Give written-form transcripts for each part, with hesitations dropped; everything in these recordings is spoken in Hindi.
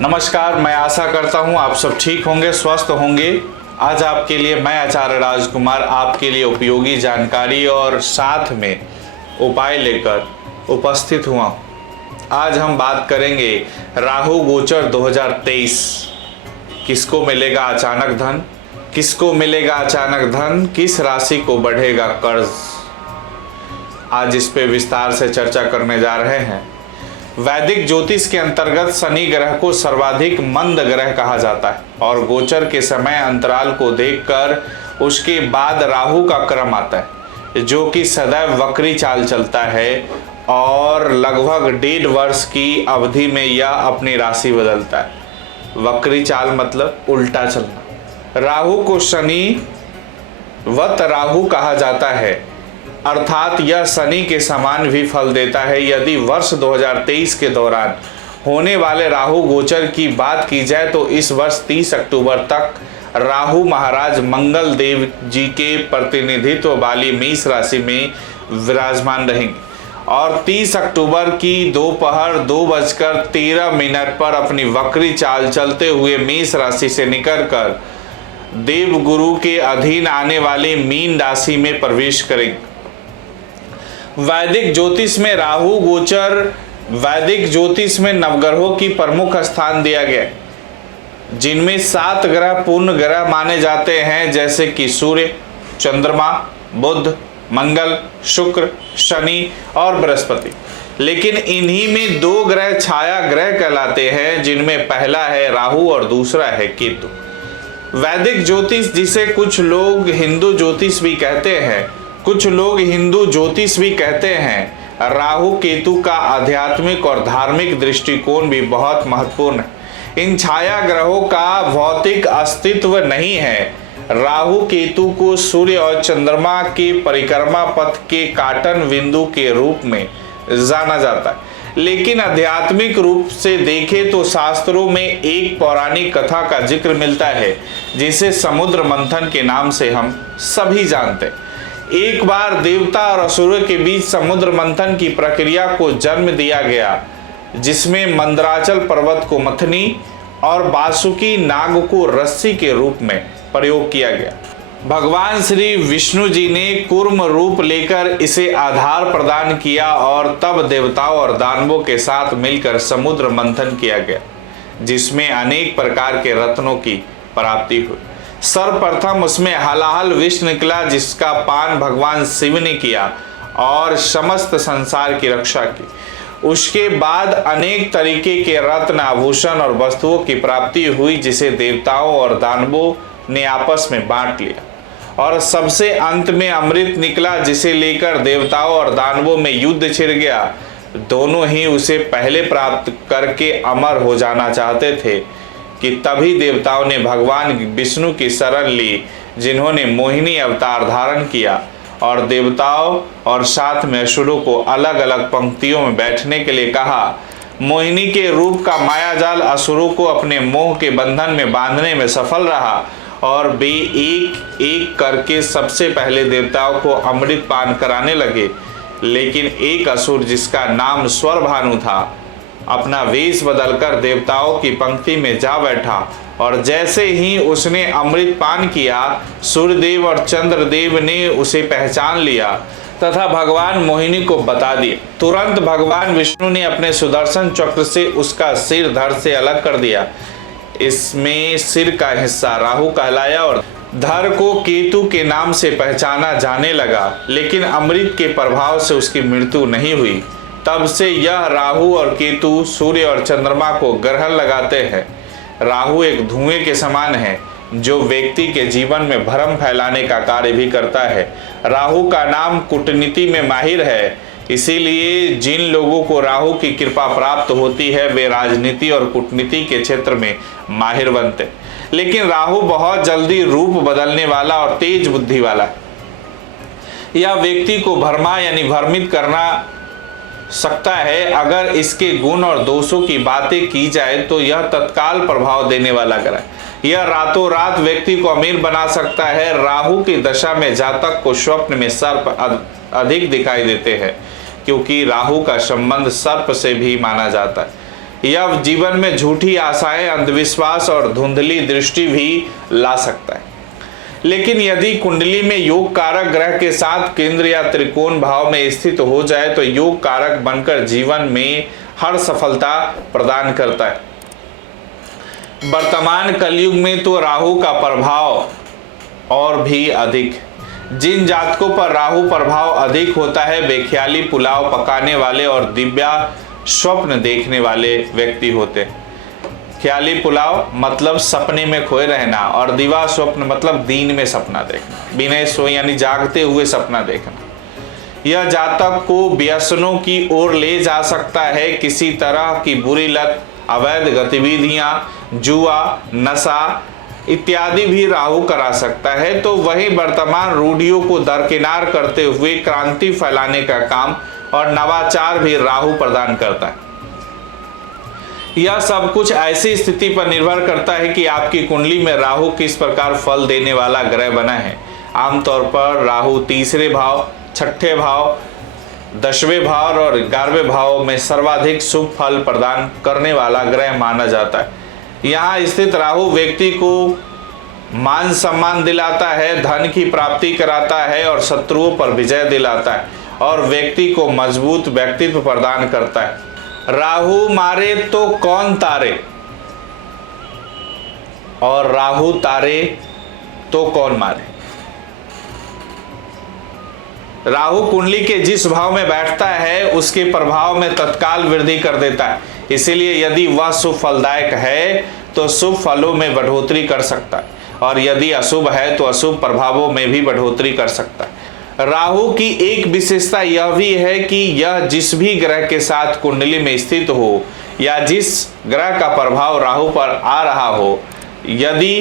नमस्कार, मैं आशा करता हूं आप सब ठीक होंगे, स्वस्थ होंगे। आज आपके लिए मैं आचार्य राजकुमार आपके लिए उपयोगी जानकारी और साथ में उपाय लेकर उपस्थित हुआ हूं। आज हम बात करेंगे राहु गोचर 2023। किसको मिलेगा अचानक धन, किसको मिलेगा अचानक धन, किस राशि को बढ़ेगा कर्ज। आज इस पे विस्तार से चर्चा करने जा रहे हैं। वैदिक ज्योतिष के अंतर्गत शनि ग्रह को सर्वाधिक मंद ग्रह कहा जाता है और गोचर के समय अंतराल को देखकर उसके बाद राहु का क्रम आता है, जो कि सदैव वक्री चाल चलता है और लगभग 1.5 वर्ष की अवधि में यह अपनी राशि बदलता है। वक्री चाल मतलब उल्टा चलना। राहु को शनि वत राहु कहा जाता है, अर्थात यह शनि के समान भी फल देता है। यदि वर्ष 2023 के दौरान होने वाले राहु गोचर की बात की जाए तो इस वर्ष 30 अक्टूबर तक राहु महाराज मंगल देव जी के प्रतिनिधित्व वाली मेष राशि में विराजमान रहेंगे और 30 अक्टूबर की दोपहर 2:13 पर अपनी वक्री चाल चलते हुए मेष राशि से निकलकर देवगुरु के अधीन आने वाले मीन राशि में प्रवेश करेंगे। वैदिक ज्योतिष में राहु गोचर वैदिक ज्योतिष में नवग्रहों की प्रमुख स्थान दिया गया, जिनमें 7 ग्रह पूर्ण ग्रह माने जाते हैं, जैसे कि सूर्य, चंद्रमा, बुध, मंगल, शुक्र, शनि और बृहस्पति। लेकिन इन्हीं में 2 ग्रह छाया ग्रह कहलाते हैं, जिनमें पहला है राहु और दूसरा है केतु। वैदिक ज्योतिष, जिसे कुछ लोग हिंदू ज्योतिष भी कहते हैं, राहु केतु का आध्यात्मिक और धार्मिक दृष्टिकोण भी बहुत महत्वपूर्ण है। इन छाया ग्रहों का भौतिक अस्तित्व नहीं है। राहु केतु को सूर्य और चंद्रमा के परिक्रमा पथ के काटन बिंदु के रूप में जाना जाता है, लेकिन आध्यात्मिक रूप से देखें तो शास्त्रों में एक पौराणिक कथा का जिक्र मिलता है, जिसे समुद्र मंथन के नाम से हम सभी जानते हैं। एक बार देवता और असुरों के बीच समुद्र मंथन की प्रक्रिया को जन्म दिया गया, जिसमें मंदराचल पर्वत को मथनी और बासुकी नाग को रस्सी के रूप में प्रयोग किया गया। भगवान श्री विष्णु जी ने कूर्म रूप लेकर इसे आधार प्रदान किया और तब देवताओं और दानवों के साथ मिलकर समुद्र मंथन किया गया, जिसमें अनेक प्रकार के रत्नों की प्राप्ति हुई। सर्वप्रथम उसमें हलाहल विष निकला, जिसका पान भगवान शिव ने किया और समस्त संसार की रक्षा की। उसके बाद अनेक तरीके के रत्न, आभूषण और वस्तुओं की प्राप्ति हुई, जिसे देवताओं और दानवों ने आपस में बांट लिया और सबसे अंत में अमृत निकला, जिसे लेकर देवताओं और दानवों में युद्ध छिड़ गया। दोनों ही उसे पहले प्राप्त करके अमर हो जाना चाहते थे कि तभी देवताओं ने भगवान विष्णु की शरण ली, जिन्होंने मोहिनी अवतार धारण किया और देवताओं और साथ में असुरों को अलग अलग पंक्तियों में बैठने के लिए कहा। मोहिनी के रूप का मायाजाल असुरों को अपने मोह के बंधन में बांधने में सफल रहा और वे एक एक करके सबसे पहले देवताओं को अमृत पान कराने लगे। लेकिन एक असुर, जिसका नाम स्वरभानु था, अपना वेश बदलकर देवताओं की पंक्ति में जा बैठा और जैसे ही उसने अमृत पान किया, सूर्यदेव और चंद्रदेव ने उसे पहचान लिया तथा भगवान मोहिनी को बता दिया। तुरंत भगवान विष्णु ने अपने सुदर्शन चक्र से उसका सिर धड़ से अलग कर दिया। इसमें सिर का हिस्सा राहु कहलाया और धड़ को केतु के नाम से पहचाना जाने लगा, लेकिन अमृत के प्रभाव से उसकी मृत्यु नहीं हुई। तब से यह राहु और केतु सूर्य और चंद्रमा को ग्रहण लगाते हैं। राहु एक धुएं के समान है, जो व्यक्ति के जीवन में भ्रम फैलाने का कार्य भी करता है। राहु का नाम कूटनीति में माहिर है, इसीलिए जिन लोगों को राहु की कृपा प्राप्त होती है, वे राजनीति और कूटनीति के क्षेत्र में माहिर बनते। लेकिन राहु बहुत जल्दी रूप बदलने वाला और तेज बुद्धि वाला है। यह व्यक्ति को भरमा यानी भ्रमित करना सकता है। अगर इसके गुण और दोषों की बातें की जाए तो यह तत्काल प्रभाव देने वाला ग्रह है। यह रातों रात व्यक्ति को अमीर बना सकता है। राहु की दशा में जातक को स्वप्न में सर्प अधिक दिखाई देते हैं, क्योंकि राहु का संबंध सर्प से भी माना जाता है। यह जीवन में झूठी आशाएं, अंधविश्वास और धुंधली दृष्टि भी ला सकता है। लेकिन यदि कुंडली में योग कारक ग्रह के साथ केंद्र या त्रिकोण भाव में स्थित हो जाए तो योग कारक बनकर जीवन में हर सफलता प्रदान करता है। वर्तमान कलयुग में तो राहु का प्रभाव और भी अधिक। जिन जातकों पर राहु प्रभाव अधिक होता है वे ख्याली पुलाव पकाने वाले और दिव्या स्वप्न देखने वाले व्यक्ति होते हैं। ख्याली पुलाव मतलब सपने में खोए रहना और दिवा स्वप्न मतलब दिन में सपना देखना, बिना सोए यानी जागते हुए सपना देखना। यह जातक को व्यसनों की ओर ले जा सकता है। किसी तरह की बुरी लत, अवैध गतिविधियां, जुआ, नशा इत्यादि भी राहु करा सकता है। तो वही वर्तमान रूढ़ियों को दरकिनार करते हुए क्रांति फैलाने का काम और नवाचार भी राहु प्रदान करता है। यह सब कुछ ऐसी स्थिति पर निर्भर करता है कि आपकी कुंडली में राहु किस प्रकार फल देने वाला ग्रह बना है। आमतौर पर राहु तीसरे भाव, छठे भाव, 10वें भाव और 11वें भाव में सर्वाधिक शुभ फल प्रदान करने वाला ग्रह माना जाता है। यहाँ स्थित राहु व्यक्ति को मान सम्मान दिलाता है, धन की प्राप्ति कराता है और शत्रुओं पर विजय दिलाता है और व्यक्ति को मजबूत व्यक्तित्व प्रदान करता है। राहु मारे तो कौन तारे और राहु तारे तो कौन मारे। राहु कुंडली के जिस भाव में बैठता है उसके प्रभाव में तत्काल वृद्धि कर देता है। इसीलिए यदि वह शुभ फलदायक है तो शुभ फलों में बढ़ोतरी कर सकता है और यदि अशुभ है तो अशुभ प्रभावों में भी बढ़ोतरी कर सकता है। राहु की एक विशेषता यह भी है कि यह जिस भी ग्रह के साथ कुंडली में स्थित हो या जिस ग्रह का प्रभाव राहु पर आ रहा हो, यदि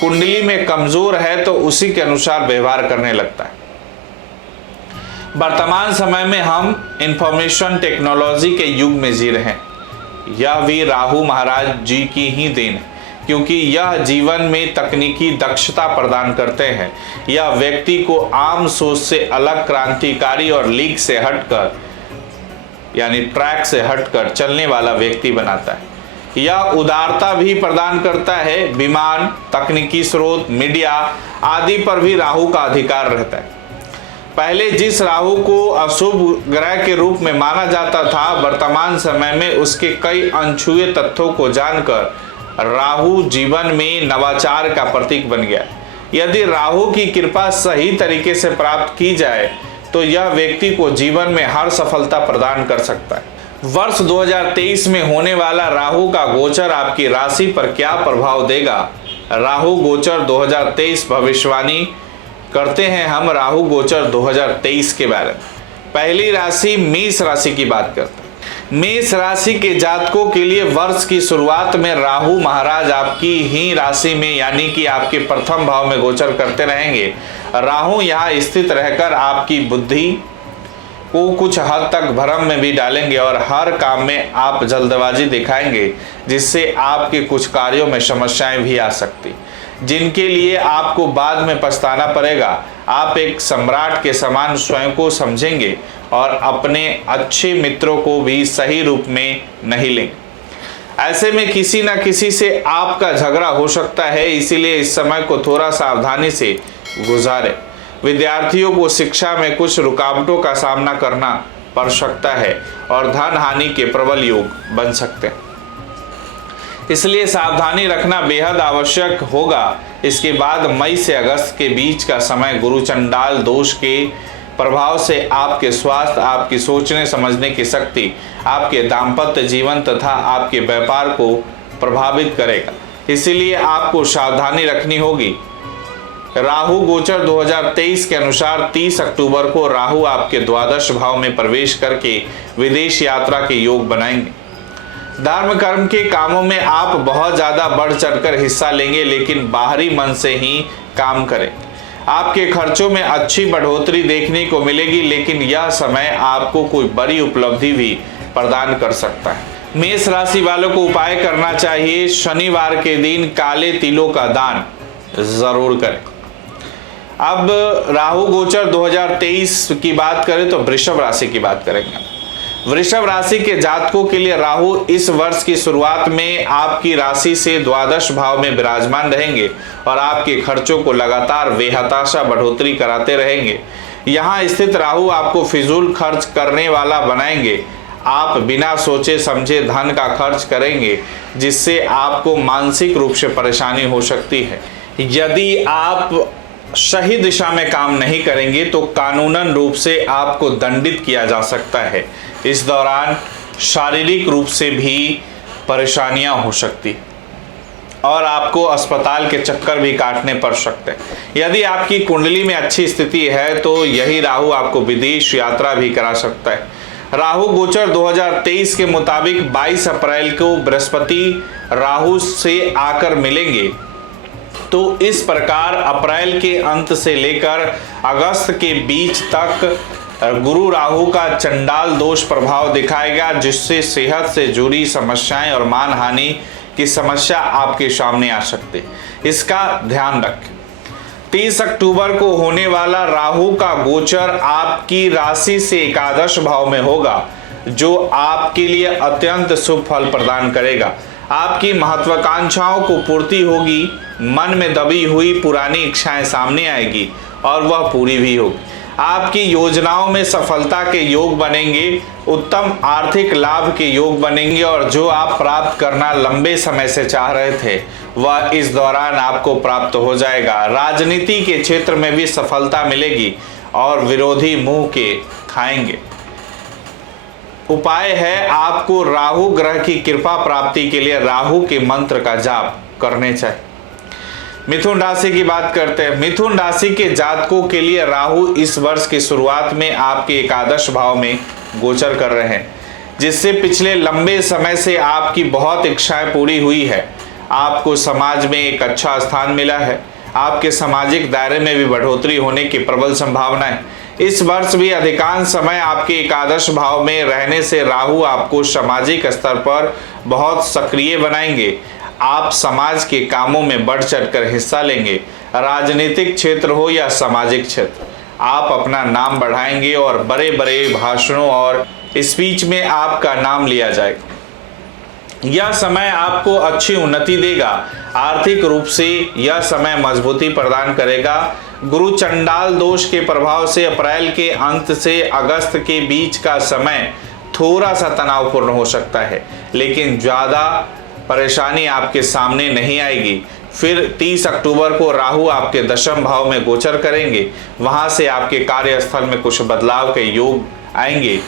कुंडली में कमजोर है तो उसी के अनुसार व्यवहार करने लगता है। वर्तमान समय में हम इंफॉर्मेशन टेक्नोलॉजी के युग में जी रहे हैं। यह भी राहु महाराज जी की ही देन है, क्योंकि यह जीवन में तकनीकी दक्षता प्रदान करते हैं। यह व्यक्ति को आम सोच से अलग, क्रांतिकारी और लीक से हटकर यानी ट्रैक से हटकर चलने वाला व्यक्ति बनाता है। यह उदारता भी प्रदान करता है। विमान, तकनीकी स्रोत, मीडिया आदि पर भी राहु का अधिकार रहता है। पहले जिस राहु को अशुभ ग्रह के रूप में माना जाता था, वर्तमान समय में उसके कई अनछुए तथ्यों को जानकर राहु जीवन में नवाचार का प्रतीक बन गया। यदि राहु की कृपा सही तरीके से प्राप्त की जाए तो यह व्यक्ति को जीवन में हर सफलता प्रदान कर सकता है। वर्ष 2023 में होने वाला राहु का गोचर आपकी राशि पर क्या प्रभाव देगा। राहु गोचर 2023 भविष्यवाणी करते हैं हम राहु गोचर 2023 के बारे में। पहली राशि मेष राशि की बात करते हैं। मेष राशि के जातकों के लिए वर्ष की शुरुआत में राहु महाराज आपकी ही राशि में यानी कि आपके प्रथम भाव में गोचर करते रहेंगे। राहु यहाँ स्थित रहकर आपकी बुद्धि को कुछ हद तक भ्रम में भी डालेंगे और हर काम में आप जल्दबाजी दिखाएंगे, जिससे आपके कुछ कार्यों में समस्याएं भी आ सकती, जिनके लिए आपको बाद में पछताना पड़ेगा। आप एक सम्राट के समान स्वयं को समझेंगे और अपने अच्छे मित्रों को भी सही रूप में नहीं लेंगे। ऐसे में किसी न किसी से आपका झगड़ा हो सकता है, इसीलिए इस समय को थोड़ा सावधानी से गुजारें। विद्यार्थियों को शिक्षा में कुछ रुकावटों का सामना करना पड़ सकता है और धन हानि के प्रबल योग बन सकते हैं, इसलिए सावधानी रखना बेहद आवश्यक होगा। इसके बाद मई से अगस्त के बीच का समय गुरु चंडाल दोष के प्रभाव से आपके स्वास्थ्य, आपकी सोचने समझने की शक्ति, आपके दाम्पत्य जीवन तथा आपके व्यापार को प्रभावित करेगा। इसीलिए आपको सावधानी रखनी होगी। राहु गोचर 2023 के अनुसार 30 अक्टूबर को राहु आपके द्वादश भाव में प्रवेश करके विदेश यात्रा के योग बनाएंगे। धर्म कर्म के कामों में आप बहुत ज्यादा बढ़ चढ़कर हिस्सा लेंगे, लेकिन बाहरी मन से ही काम करें। आपके खर्चों में अच्छी बढ़ोतरी देखने को मिलेगी, लेकिन यह समय आपको कोई बड़ी उपलब्धि भी प्रदान कर सकता है। मेष राशि वालों को उपाय करना चाहिए। शनिवार के दिन काले तिलों का दान जरूर करें। अब राहु गोचर 2023 की बात करें तो वृषभ राशि की बात करेंगे। वृषभ राशि के जातकों के लिए राहु इस वर्ष की शुरुआत में आपकी राशि से द्वादश भाव में विराजमान रहेंगे और आपके खर्चों को लगातार बेहताशा बढ़ोतरी कराते रहेंगे। यहाँ स्थित राहु आपको फिजूल खर्च करने वाला बनाएंगे। आप बिना सोचे समझे धन का खर्च करेंगे, जिससे आपको मानसिक रूप से परेशानी हो सकती है। यदि आप सही दिशा में काम नहीं करेंगे तो कानूनन रूप से आपको दंडित किया जा सकता है। इस दौरान शारीरिक रूप से भी परेशानियां हो सकती और आपको अस्पताल के चक्कर भी काटने पड़ सकते हैं। यदि आपकी कुंडली में अच्छी स्थिति है तो यही राहु आपको विदेश यात्रा भी करा सकता है। राहु गोचर 2023 के मुताबिक 22 अप्रैल को बृहस्पति राहु से आकर मिलेंगे, तो इस प्रकार अप्रैल के अंत से लेकर अगस्त के बीच तक गुरु राहु का चंडाल दोष प्रभाव दिखाएगा, जिससे सेहत से जुड़ी समस्याएं और मानहानि की समस्या आपके सामने आ सकती है। इसका ध्यान रखें। 30 अक्टूबर को होने वाला राहु का गोचर आपकी राशि से एकादश भाव में होगा, जो आपके लिए अत्यंत शुभ फल प्रदान करेगा। आपकी महत्वाकांक्षाओं को पूर्ति होगी, मन में दबी हुई पुरानी इच्छाएं सामने आएगी और वह पूरी भी होगी। आपकी योजनाओं में सफलता के योग बनेंगे, उत्तम आर्थिक लाभ के योग बनेंगे और जो आप प्राप्त करना लंबे समय से चाह रहे थे वह इस दौरान आपको प्राप्त हो जाएगा। राजनीति के क्षेत्र में भी सफलता मिलेगी और विरोधी मुंह के खाएंगे। उपाय है आपको राहु ग्रह की कृपा प्राप्ति के लिए राहु के मंत्र का जाप करने चाहिए। मिथुन राशि की बात करते हैं। मिथुन राशि के जातकों के लिए राहु इस वर्ष की शुरुआत में आपके एकादश भाव में गोचर कर रहे हैं, जिससे पिछले लंबे समय से आपकी बहुत इच्छाएं पूरी हुई है। आपको समाज में एक अच्छा स्थान मिला है। आपके सामाजिक दायरे में भी बढ़ोतरी होने की प्रबल संभावना है। इस वर्ष भी अधिकांश समय आपके एकादश भाव में रहने से राहु आपको सामाजिक स्तर पर बहुत सक्रिय बनाएंगे। आप समाज के कामों में बढ़ चढ़कर हिस्सा लेंगे। राजनीतिक क्षेत्र हो या सामाजिक क्षेत्र, आप अपना नाम बढ़ाएंगे और बड़े बड़े भाषणों और स्पीच में आपका नाम लिया जाएगा। यह समय आपको अच्छी उन्नति देगा। आर्थिक रूप से यह समय मजबूती प्रदान करेगा। गुरु चंडाल दोष के प्रभाव से अप्रैल के अंत से अगस्त के बीच का समय थोड़ा सा तनावपूर्ण हो सकता है, लेकिन ज़्यादा परेशानी आपके सामने नहीं आएगी। फिर 30 अक्टूबर को राहु आपके दशम भाव में गोचर करेंगे। वहां से आपके कार्यस्थल में कुछ बदलाव के योग आएंगे,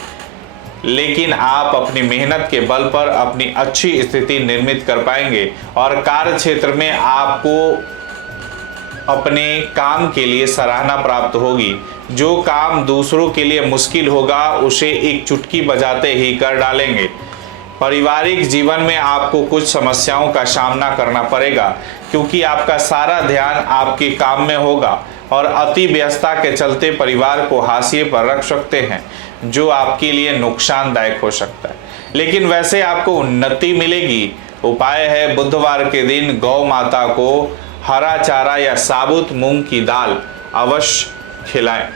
लेकिन आप अपनी मेहनत के बल पर अपनी अच्छी स्थिति निर्मित कर पाएंगे और कार्य क्षेत्र में आपको अपने काम के लिए सराहना प्राप्त होगी। जो काम दूसरों के लिए मुश्किल होगा उसे एक चुटकी बजाते ही कर डालेंगे। पारिवारिक जीवन में आपको कुछ समस्याओं का सामना करना पड़ेगा, क्योंकि आपका सारा ध्यान आपके काम में होगा और अति व्यस्तता के चलते परिवार को हाशिए पर रख सकते हैं, जो आपके लिए नुकसानदायक हो सकता है। लेकिन वैसे आपको उन्नति मिलेगी। उपाय है बुधवार के दिन गौ माता को हरा चारा या साबुत मूंग की दाल अवश्य खिलाएं।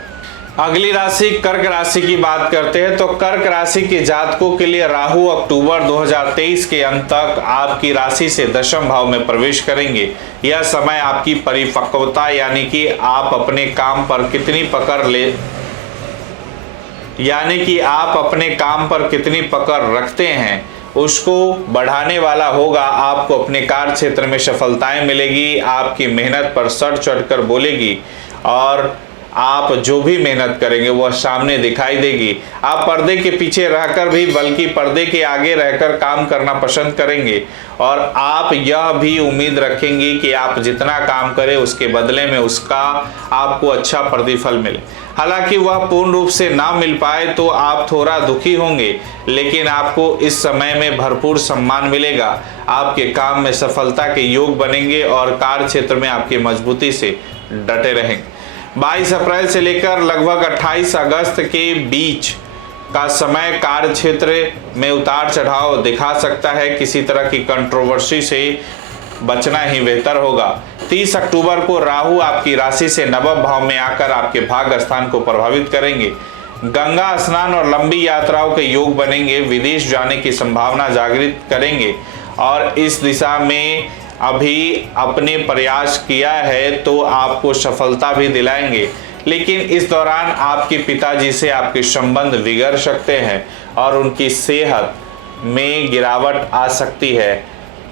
अगली राशि कर्क राशि की बात करते हैं। तो कर्क राशि के जातकों के लिए राहु अक्टूबर 2023 के अंत तक आपकी राशि से दशम भाव में प्रवेश करेंगे। यह समय आपकी परिपक्वता यानी कि आप अपने काम पर कितनी पकड़ रखते हैं उसको बढ़ाने वाला होगा। आपको अपने कार्य क्षेत्र में सफलताएं मिलेगी। आपकी मेहनत पर सर चढ़कर बोलेगी और आप जो भी मेहनत करेंगे वह सामने दिखाई देगी। आप पर्दे के पीछे रहकर भी बल्कि पर्दे के आगे रहकर काम करना पसंद करेंगे और आप यह भी उम्मीद रखेंगे कि आप जितना काम करें उसके बदले में उसका आपको अच्छा प्रतिफल मिले। हालांकि वह पूर्ण रूप से ना मिल पाए तो आप थोड़ा दुखी होंगे, लेकिन आपको इस समय में भरपूर सम्मान मिलेगा। आपके काम में सफलता के योग बनेंगे और कार्य क्षेत्र में आपकी मजबूती से डटे रहेंगे। 22 अप्रैल से लेकर लगभग 28 अगस्त के बीच का समय कार्य क्षेत्र में उतार चढ़ाव दिखा सकता है। किसी तरह की कंट्रोवर्सी से बचना ही बेहतर होगा। 30 अक्टूबर को राहु आपकी राशि से नवम भाव में आकर आपके भाग्य स्थान को प्रभावित करेंगे। गंगा स्नान और लंबी यात्राओं के योग बनेंगे। विदेश जाने की संभावना जागृत करेंगे और इस दिशा में अभी अपने प्रयास किया है तो आपको सफलता भी दिलाएंगे। लेकिन इस दौरान आपके पिताजी से आपके संबंध बिगड़ सकते हैं और उनकी सेहत में गिरावट आ सकती है,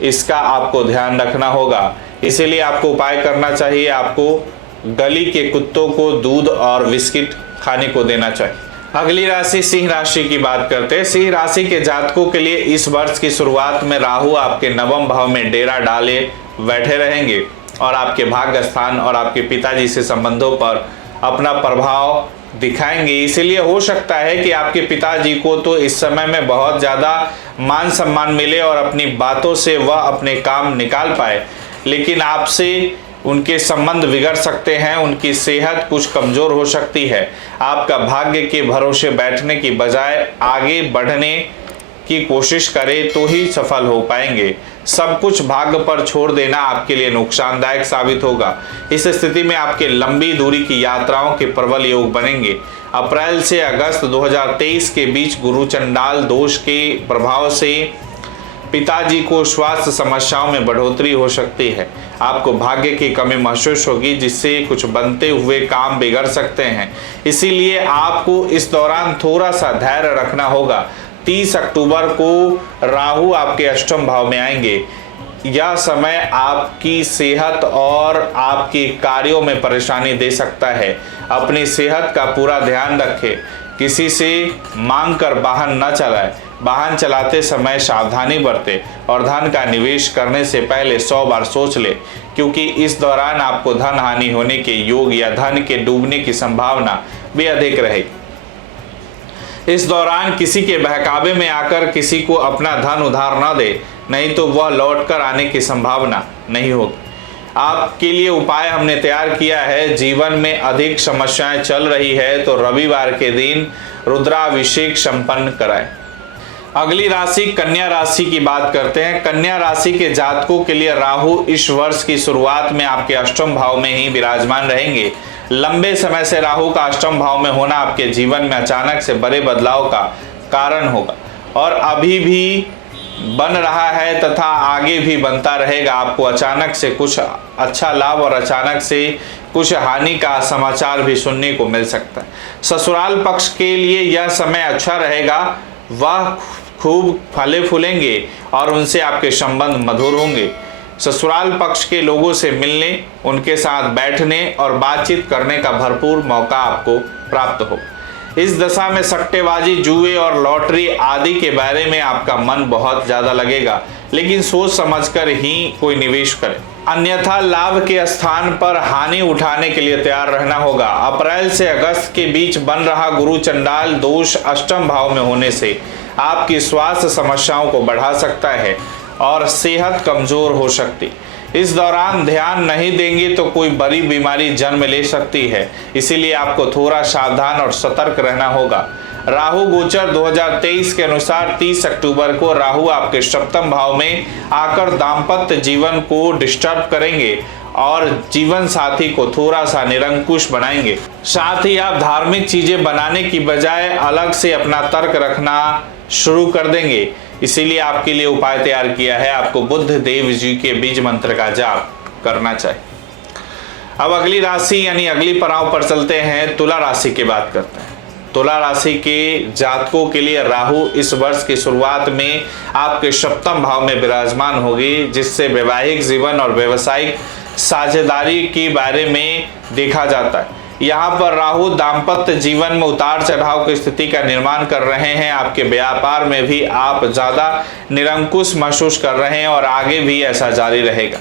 इसका आपको ध्यान रखना होगा। इसीलिए आपको उपाय करना चाहिए, आपको गली के कुत्तों को दूध और बिस्किट खाने को देना चाहिए। अगली राशि सिंह राशि की बात करते हैं। सिंह राशि के जातकों के लिए इस वर्ष की शुरुआत में राहु आपके नवम भाव में डेरा डाले बैठे रहेंगे और आपके भाग्य स्थान और आपके पिताजी से संबंधों पर अपना प्रभाव दिखाएंगे। इसीलिए हो सकता है कि आपके पिताजी को तो इस समय में बहुत ज़्यादा मान सम्मान मिले और अपनी बातों से वह अपने काम निकाल पाए, लेकिन आपसे उनके संबंध बिगड़ सकते हैं, उनकी सेहत कुछ कमज़ोर हो सकती है। आपका भाग्य के भरोसे बैठने की बजाय आगे बढ़ने की कोशिश करें तो ही सफल हो पाएंगे। सब कुछ भाग्य पर छोड़ देना आपके लिए नुकसानदायक साबित होगा। इस स्थिति में आपके लंबी दूरी की यात्राओं के प्रबल योग बनेंगे। अप्रैल से अगस्त 2023 के बीच गुरु चंडाल दोष के प्रभाव से पिताजी को स्वास्थ्य समस्याओं में बढ़ोतरी हो सकती है। आपको भाग्य की कमी महसूस होगी जिससे कुछ बनते हुए काम बिगड़ सकते हैं। इसीलिए आपको इस दौरान थोड़ा सा धैर्य रखना होगा। 30 अक्टूबर को राहु आपके अष्टम भाव में आएंगे। यह समय आपकी सेहत और आपके कार्यों में परेशानी दे सकता है। अपनी सेहत का पूरा ध्यान रखें। किसी से मांग कर वाहन न चलाएं। वाहन चलाते समय सावधानी बरतें और धन का निवेश करने से पहले 100 बार सोच लें, क्योंकि इस दौरान आपको धन हानि होने के योग या धन के डूबने की संभावना भी अधिक रहेगी। इस दौरान किसी के बहकावे में आकर किसी को अपना धन उधार न दे, नहीं तो वह लौट कर आने की संभावना नहीं होगी। आपके लिए उपाय हमने तैयार किया है। जीवन में अधिक समस्याएं चल रही है तो रविवार के दिन रुद्राभिषेक संपन्न कराएं। अगली राशि कन्या राशि की बात करते हैं। कन्या राशि के जातकों के लिए राहु इस वर्ष की शुरुआत में आपके अष्टम भाव में ही विराजमान रहेंगे। लंबे समय से राहु का अष्टम भाव में होना आपके जीवन में अचानक से बड़े बदलाव का कारण होगा और अभी भी बन रहा है तथा आगे भी बनता रहेगा। आपको अचानक से कुछ अच्छा लाभ और अचानक से कुछ हानि का समाचार भी सुनने को मिल सकता है। ससुराल पक्ष के लिए यह समय अच्छा रहेगा। वह खूब फले फूलेंगे और उनसे आपके संबंध मधुर होंगे। ससुराल पक्ष के लोगों से मिलने, उनके साथ बैठने और बातचीत करने का भरपूर मौका आपको प्राप्त हो। इस दशा में सट्टेबाजी, जुए और लॉटरी आदि के बारे में आपका मन बहुत ज़्यादा लगेगा, लेकिन सोच समझकर ही कोई निवेश करें, अन्यथा लाभ के स्थान पर हानि उठाने के लिए तैयार रहना होगा। अप्रैल से अगस्त के बीच बन रहा गुरु चंडाल दोष अष्टम भाव में होने से आपकी स्वास्थ्य समस्याओं को बढ़ा सकता है और सेहत कमजोर हो सकती। इस दौरान ध्यान नहीं देंगे तो कोई बड़ी बीमारी जन्म ले सकती है। इसीलिए आपको थोड़ा सावधान और सतर्क रहना होगा। राहु गोचर 2023 के अनुसार 30 अक्टूबर को राहु आपके सप्तम भाव में आकर दाम्पत्य जीवन को डिस्टर्ब करेंगे और जीवन साथी को थोड़ा सा निरंकुश बनाएंगे। साथ ही आप धार्मिक चीजें बनाने की बजाय अलग से अपना तर्क रखना शुरू कर देंगे। इसीलिए आपके लिए उपाय तैयार किया है। आपको बुद्ध देव जी के बीज मंत्र का जाप करना चाहिए। अब अगली राशि यानी अगली पड़ाव पर चलते हैं। तुला राशि की बात करते हैं। तुला राशि के जातकों के लिए राहु इस वर्ष की शुरुआत में आपके सप्तम भाव में विराजमान होगी, जिससे वैवाहिक जीवन और व्यवसायिक साझेदारी के बारे में देखा जाता है। यहाँ पर राहु दाम्पत्य जीवन में उतार चढ़ाव की स्थिति का निर्माण कर रहे हैं। आपके व्यापार में भी आप ज़्यादा निरंकुश महसूस कर रहे हैं और आगे भी ऐसा जारी रहेगा।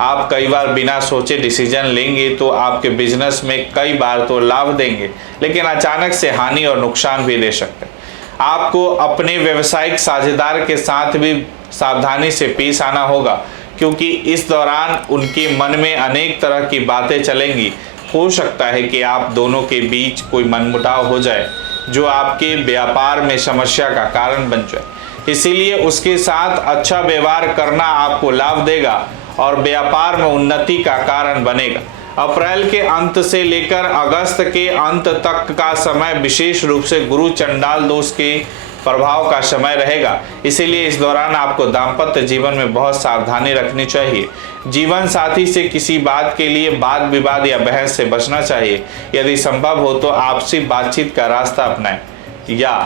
आप कई बार बिना सोचे डिसीजन लेंगे तो आपके बिजनेस में कई बार तो लाभ देंगे, लेकिन अचानक से हानि और नुकसान भी दे सकते हैं। आपको अपने व्यवसायिक साझेदार के साथ भी सावधानी से पेश आना होगा, क्योंकि इस दौरान उनके मन में अनेक तरह की बातें चलेंगी। हो सकता है कि आप दोनों के बीच कोई मनमुटाव हो जाए जो आपके व्यापार में समस्या का कारण बन जाए। इसीलिए उसके साथ अच्छा व्यवहार करना आपको लाभ देगा और व्यापार में उन्नति का कारण बनेगा। अप्रैल के अंत से लेकर अगस्त के अंत तक का समय विशेष रूप से गुरु चंडाल दोष के प्रभाव का समय रहेगा। इसीलिए इस दौरान आपको दाम्पत्य जीवन में बहुत सावधानी रखनी चाहिए। जीवन साथी से किसी बात के लिए वाद विवाद या बहस से बचना चाहिए। यदि संभव हो तो आपसी बातचीत का रास्ता अपनाएं या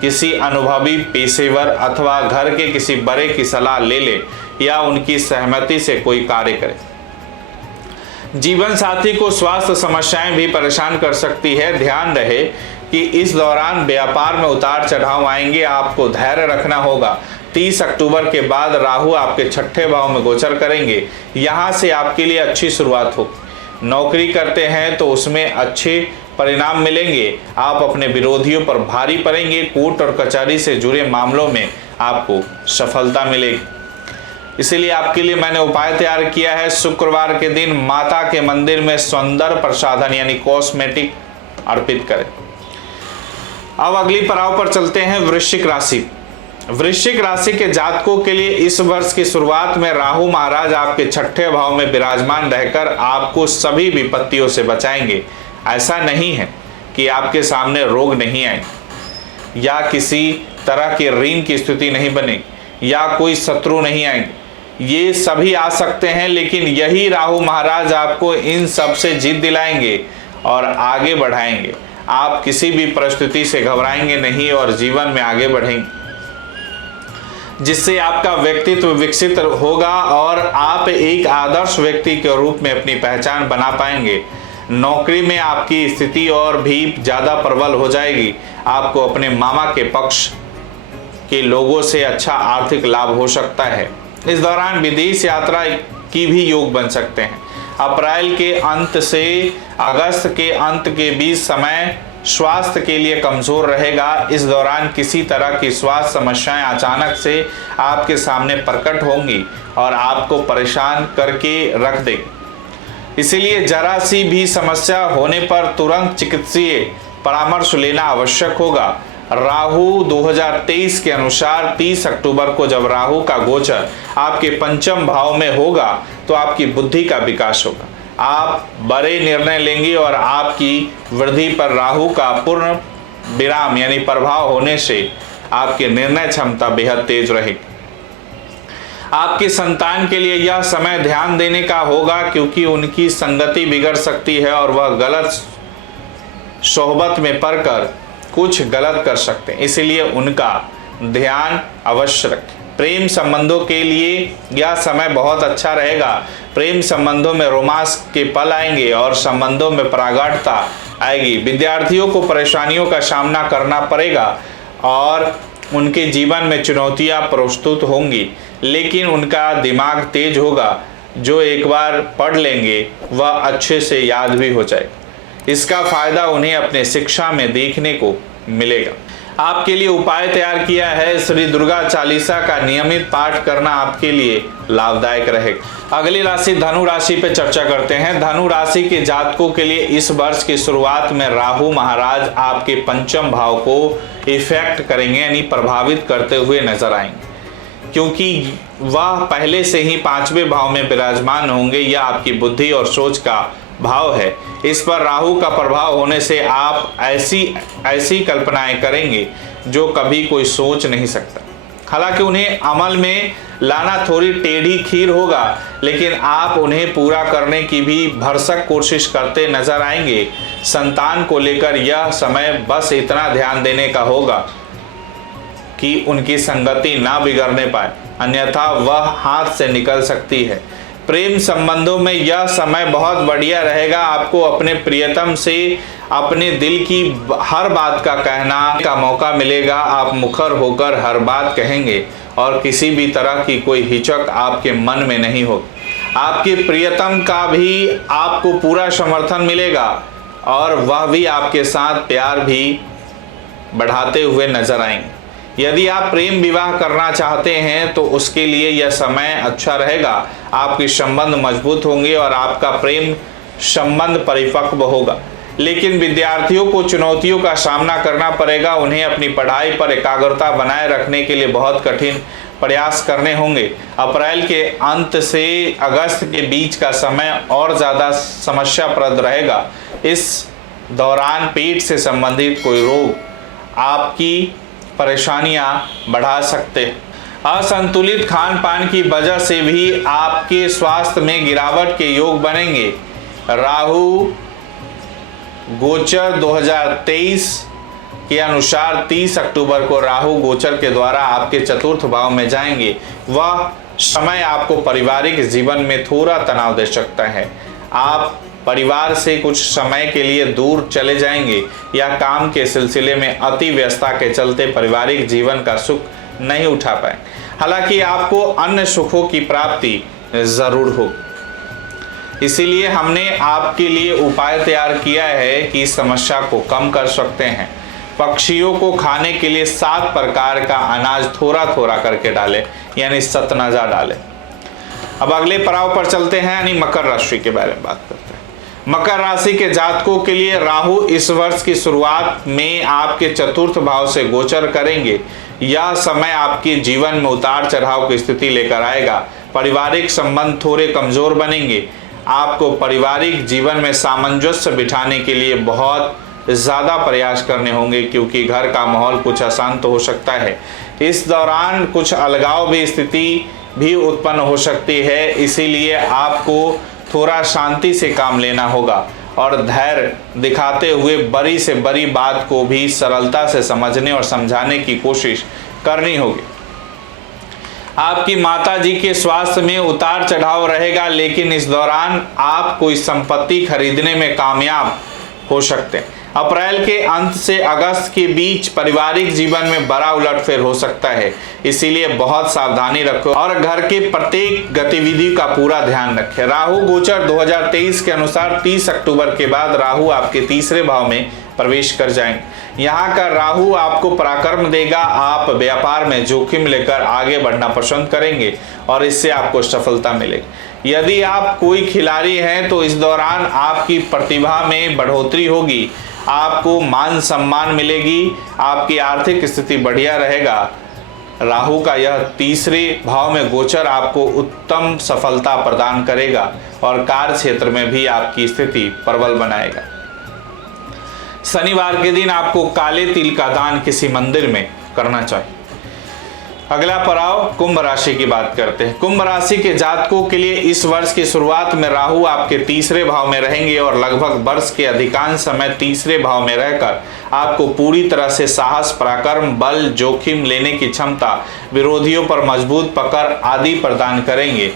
किसी अनुभवी पेशेवर अथवा घर के किसी बड़े की सलाह ले ले या उनकी सहमति से कोई कार्य करें। जीवन साथी को स्वास्थ्य समस्याएं भी परेशान कर सकती है। ध्यान रहे कि इस दौरान व्यापार में उतार चढ़ाव आएंगे, आपको धैर्य रखना होगा। 30 अक्टूबर के बाद राहु आपके 6ठे भाव में गोचर करेंगे। यहाँ से आपके लिए अच्छी शुरुआत होगी। नौकरी करते हैं तो उसमें अच्छे परिणाम मिलेंगे। आप अपने विरोधियों पर भारी पड़ेंगे। कोर्ट और कचहरी से जुड़े मामलों में आपको सफलता मिलेगी। इसीलिए आपके लिए मैंने उपाय तैयार किया है। शुक्रवार के दिन माता के मंदिर में सौंदर्य प्रसाधन यानी कॉस्मेटिक अर्पित करें। अब अगली पड़ाव पर चलते हैं, वृश्चिक राशि। वृश्चिक राशि के जातकों के लिए इस वर्ष की शुरुआत में राहु महाराज आपके 6ठे भाव में विराजमान रहकर आपको सभी विपत्तियों से बचाएंगे। ऐसा नहीं है कि आपके सामने रोग नहीं आए या किसी तरह की ऋण की स्थिति नहीं बनेगी या कोई शत्रु नहीं आएंगे। ये सभी आ सकते हैं, लेकिन यही राहु महाराज आपको इन सब से जीत दिलाएंगे और आगे बढ़ाएंगे। आप किसी भी परिस्थिति से घबराएंगे नहीं और जीवन में आगे बढ़ेंगे, जिससे आपका व्यक्तित्व विकसित होगा और आप एक आदर्श व्यक्ति के रूप में अपनी पहचान बना पाएंगे। नौकरी में आपकी स्थिति और भी ज़्यादा प्रबल हो जाएगी। आपको अपने मामा के पक्ष के लोगों से अच्छा आर्थिक लाभ हो सकता है। इस दौरान विदेश यात्रा की भी योग बन सकते हैं। अप्रैल के अंत से अगस्त के अंत के बीच समय स्वास्थ्य के लिए कमजोर रहेगा। इस दौरान किसी तरह की स्वास्थ्य समस्याएं अचानक से आपके सामने प्रकट होंगी और आपको परेशान करके रख देगी। इसलिए जरा सी भी समस्या होने पर तुरंत चिकित्सीय परामर्श लेना आवश्यक होगा। राहु 2023 के अनुसार 30 अक्टूबर को जब राहु का गोचर आपके पंचम भाव में होगा तो आपकी बुद्धि का विकास होगा। आप बड़े निर्णय लेंगे और आपकी वृद्धि पर राहु का पूर्ण विराम यानी प्रभाव होने से आपकी निर्णय क्षमता बेहद तेज रहेगी। आपकी संतान के लिए यह समय ध्यान देने का होगा, क्योंकि उनकी संगति बिगड़ सकती है और वह गलत सोहबत में पड़कर कुछ गलत कर सकते हैं। इसलिए उनका ध्यान अवश्य रखें। प्रेम संबंधों के लिए यह समय बहुत अच्छा रहेगा। प्रेम संबंधों में रोमांस के पल आएंगे और संबंधों में प्रगाढ़ता आएगी। विद्यार्थियों को परेशानियों का सामना करना पड़ेगा और उनके जीवन में चुनौतियां प्रस्तुत होंगी, लेकिन उनका दिमाग तेज होगा। जो एक बार पढ़ लेंगे वह अच्छे से याद भी हो जाएगा। इसका फायदा उन्हें अपने शिक्षा में देखने को मिलेगा। आपके लिए उपाय तैयार किया है। श्री दुर्गा चालीसा का नियमित पाठ करना आपके लिए लाभदायक रहेगा। अगली राशि धनु राशि पे चर्चा करते हैं। धनु राशि के जातकों के लिए इस वर्ष की शुरुआत में राहु महाराज आपके पंचम भाव को इफेक्ट करेंगे यानी प्रभावित करते हुए नजर आएंगे, क्योंकि वह पहले से ही 5वें भाव में विराजमान होंगे। यह आपकी बुद्धि और सोच का भाव है। इस पर राहु का प्रभाव होने से आप ऐसी कल्पनाएं करेंगे जो कभी कोई सोच नहीं सकता। हालांकि उन्हें अमल में लाना थोड़ी टेढ़ी खीर होगा, लेकिन आप उन्हें पूरा करने की भी भरसक कोशिश करते नजर आएंगे। संतान को लेकर यह समय बस इतना ध्यान देने का होगा कि उनकी संगति ना बिगड़ने पाए, अन्यथा वह हाथ से निकल सकती है। प्रेम संबंधों में यह समय बहुत बढ़िया रहेगा। आपको अपने प्रियतम से अपने दिल की हर बात का कहना का मौका मिलेगा। आप मुखर होकर हर बात कहेंगे और किसी भी तरह की कोई हिचक आपके मन में नहीं होगी। आपके प्रियतम का भी आपको पूरा समर्थन मिलेगा और वह भी आपके साथ प्यार भी बढ़ाते हुए नजर आएंगे। यदि आप प्रेम विवाह करना चाहते हैं तो उसके लिए यह समय अच्छा रहेगा। आपके संबंध मजबूत होंगे और आपका प्रेम संबंध परिपक्व होगा। लेकिन विद्यार्थियों को चुनौतियों का सामना करना पड़ेगा। उन्हें अपनी पढ़ाई पर एकाग्रता बनाए रखने के लिए बहुत कठिन प्रयास करने होंगे। अप्रैल के अंत से अगस्त के बीच का समय और ज़्यादा समस्याप्रद रहेगा। इस दौरान पेट से संबंधित कोई रोग आपकी परेशानियां बढ़ा सकते हैं। असंतुलित खान पान की वजह से भी आपके स्वास्थ्य में गिरावट के योग बनेंगे। राहु गोचर 2023 के अनुसार 30 अक्टूबर को राहु गोचर के द्वारा आपके चतुर्थ भाव में जाएंगे। वह समय आपको पारिवारिक जीवन में थोड़ा तनाव दे सकता है। आप परिवार से कुछ समय के लिए दूर चले जाएंगे या काम के सिलसिले में अति व्यस्तता के चलते पारिवारिक जीवन का सुख नहीं उठा पाए। हालांकि आपको अन्य सुखों की प्राप्ति जरूर हो। इसीलिए हमने आपके लिए उपाय तैयार किया है कि इस समस्या को कम कर सकते हैं। पक्षियों को खाने के लिए 7 प्रकार का अनाज थोड़ा थोड़ा करके डालें, यानी सतनजा डालें। अब अगले पड़ाव पर चलते हैं, यानी मकर राशि के बारे में बात करते हैं। मकर राशि के जातकों के लिए राहु इस वर्ष की शुरुआत में आपके चतुर्थ भाव से गोचर करेंगे। यह समय आपके जीवन में उतार चढ़ाव की स्थिति लेकर आएगा। पारिवारिक संबंध थोड़े कमजोर बनेंगे। आपको पारिवारिक जीवन में सामंजस्य बिठाने के लिए बहुत ज़्यादा प्रयास करने होंगे, क्योंकि घर का माहौल कुछ अशांत हो सकता है। इस दौरान कुछ अलगाव भी स्थिति भी उत्पन्न हो सकती है। इसीलिए आपको थोड़ा शांति से काम लेना होगा और धैर्य दिखाते हुए बड़ी से बड़ी बात को भी सरलता से समझने और समझाने की कोशिश करनी होगी। आपकी माता जी के स्वास्थ्य में उतार चढ़ाव रहेगा, लेकिन इस दौरान आप कोई संपत्ति खरीदने में कामयाब हो सकते हैं। अप्रैल के अंत से अगस्त के बीच पारिवारिक जीवन में बड़ा उलटफेर हो सकता है। इसीलिए बहुत सावधानी रखो और घर के प्रत्येक गतिविधि का पूरा ध्यान रखें। राहु गोचर 2023 के अनुसार 30 अक्टूबर के बाद राहु आपके तीसरे भाव में प्रवेश कर जाएंगे। यहाँ का राहु आपको पराक्रम देगा। आप व्यापार में जोखिम लेकर आगे बढ़ना पसंद करेंगे और इससे आपको सफलता मिलेगी। यदि आप कोई खिलाड़ी हैं तो इस दौरान आपकी प्रतिभा में बढ़ोतरी होगी। आपको मान सम्मान मिलेगी। आपकी आर्थिक स्थिति बढ़िया रहेगा। राहु का यह तीसरे भाव में गोचर आपको उत्तम सफलता प्रदान करेगा और कार्य क्षेत्र में भी आपकी स्थिति प्रबल बनाएगा। शनिवार के दिन आपको काले तिल का दान किसी मंदिर में करना चाहिए। अगला पड़ाव कुंभ राशि की बात करते हैं। कुंभ राशि के जातकों के लिए इस वर्ष की शुरुआत में राहु आपके तीसरे भाव में रहेंगे और लगभग वर्ष के अधिकांश समय तीसरे भाव में रहकर आपको पूरी तरह से साहस, पराक्रम, बल, जोखिम लेने की क्षमता, विरोधियों पर मजबूत पकड़ आदि प्रदान करेंगे।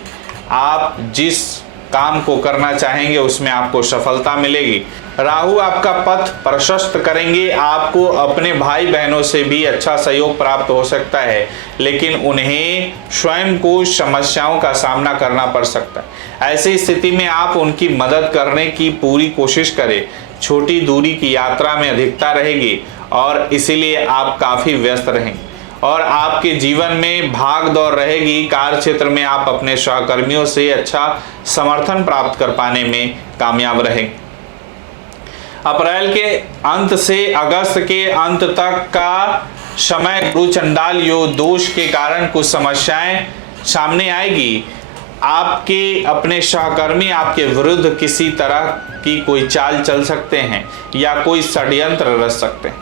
आप जिस काम को करना चाहेंगे उसमें आपको सफलता मिलेगी। राहु आपका पथ प्रशस्त करेंगे। आपको अपने भाई बहनों से भी अच्छा सहयोग प्राप्त हो सकता है, लेकिन उन्हें स्वयं को समस्याओं का सामना करना पड़ सकता है। ऐसी स्थिति में आप उनकी मदद करने की पूरी कोशिश करें। छोटी दूरी की यात्रा में अधिकता रहेगी और इसीलिए आप काफ़ी व्यस्त रहेंगे और आपके जीवन में भाग दौड़ रहेगी। कार्य क्षेत्र में आप अपने सहकर्मियों से अच्छा समर्थन प्राप्त कर पाने में कामयाब रहेंगे। अप्रैल के अंत से अगस्त के अंत तक का समय गुरु चंडाल योग दोष के कारण कुछ समस्याएं सामने आएगी। आपके अपने सहकर्मी आपके विरुद्ध किसी तरह की कोई चाल चल सकते हैं या कोई षड्यंत्र रच सकते हैं,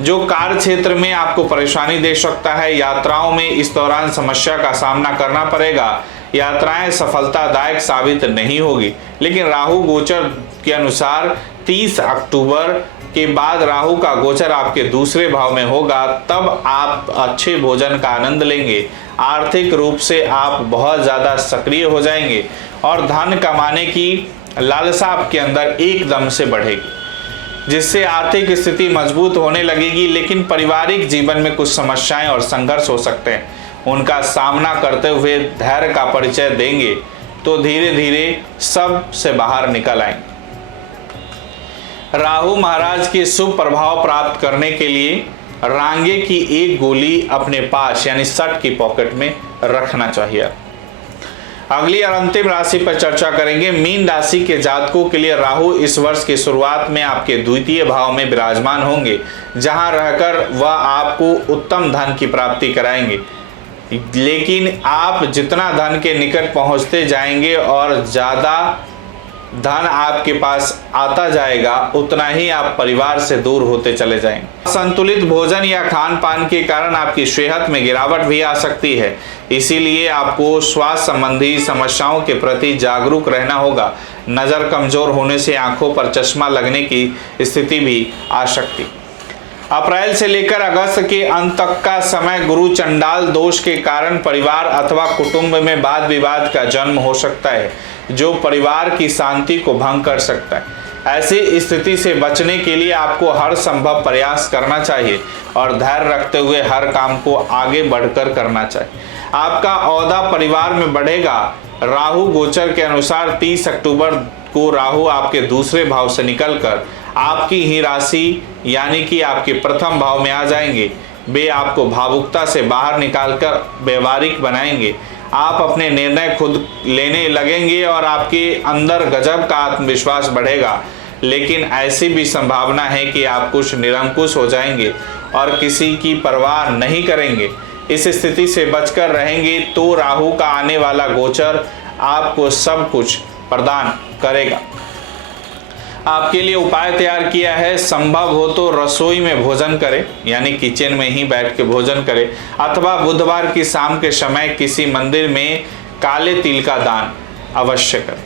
जो कार्य क्षेत्र में आपको परेशानी दे सकता है। यात्राओं में इस दौरान समस्या का सामना करना पड़ेगा। यात्राएं सफलतादायक साबित नहीं होगी, लेकिन राहु गोचर के अनुसार 30 अक्टूबर के बाद राहु का गोचर आपके दूसरे भाव में होगा। तब आप अच्छे भोजन का आनंद लेंगे। आर्थिक रूप से आप बहुत ज़्यादा सक्रिय हो जाएंगे और धन कमाने की लालसा आपके अंदर एकदम से बढ़ेगी, जिससे आर्थिक स्थिति मजबूत होने लगेगी। लेकिन पारिवारिक जीवन में कुछ समस्याएं और संघर्ष हो सकते हैं। उनका सामना करते हुए धैर्य का परिचय देंगे तो धीरे धीरे सब से बाहर निकल आएंगे। राहु महाराज के शुभ प्रभाव प्राप्त करने के लिए रांगे की एक गोली अपने पास यानी शर्ट की पॉकेट में रखना चाहिए। अगली और अंतिम राशि पर चर्चा करेंगे। मीन राशि के जातकों के लिए राहु इस वर्ष की शुरुआत में आपके द्वितीय भाव में विराजमान होंगे, जहां रहकर वह आपको उत्तम धन की प्राप्ति कराएंगे। लेकिन आप जितना धन के निकट पहुंचते जाएंगे और ज़्यादा धन आपके पास आता जाएगा, उतना ही आप परिवार से दूर होते चले जाएंगे। संतुलित भोजन या खान पान के कारण आपकी सेहत में गिरावट भी आ सकती है, इसीलिए आपको स्वास्थ्य संबंधी समस्याओं के प्रति जागरूक रहना होगा। नज़र कमजोर होने से आंखों पर चश्मा लगने की स्थिति भी आ सकती। अप्रैल से लेकर अगस्त के अंत तक का समय गुरु चंडाल दोष के कारण परिवार अथवा कुटुंब में वाद विवाद का जन्म हो सकता है, जो परिवार की शांति को भंग कर सकता है। ऐसी स्थिति से बचने के लिए आपको हर संभव प्रयास करना चाहिए और धैर्य रखते हुए हर काम को आगे बढ़कर करना चाहिए। आपका ओहदा परिवार में बढ़ेगा। राहु गोचर के अनुसार 30 अक्टूबर को राहु आपके दूसरे भाव से निकलकर आपकी ही राशि यानी कि आपके प्रथम भाव में आ जाएंगे। वे आपको भावुकता से बाहर निकालकर व्यवहारिक बनाएंगे। आप अपने निर्णय खुद लेने लगेंगे और आपके अंदर गजब का आत्मविश्वास बढ़ेगा, लेकिन ऐसी भी संभावना है कि आप कुछ निरंकुश हो जाएंगे और किसी की परवाह नहीं करेंगे। इस स्थिति से बचकर रहेंगे तो राहु का आने वाला गोचर आपको सब कुछ प्रदान करेगा। आपके लिए उपाय तैयार किया है। संभव हो तो रसोई में भोजन करें, यानी किचन में ही बैठ के भोजन करें, अथवा बुधवार की शाम के समय किसी मंदिर में काले तिल का दान अवश्य करें।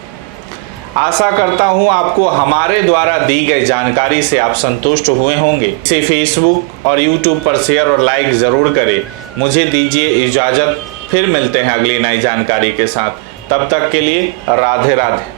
आशा करता हूं आपको हमारे द्वारा दी गई जानकारी से आप संतुष्ट हुए होंगे। इसे फेसबुक और यूट्यूब पर शेयर और लाइक जरूर करें। मुझे दीजिए इजाजत, फिर मिलते हैं अगली नई जानकारी के साथ। तब तक के लिए राधे राधे।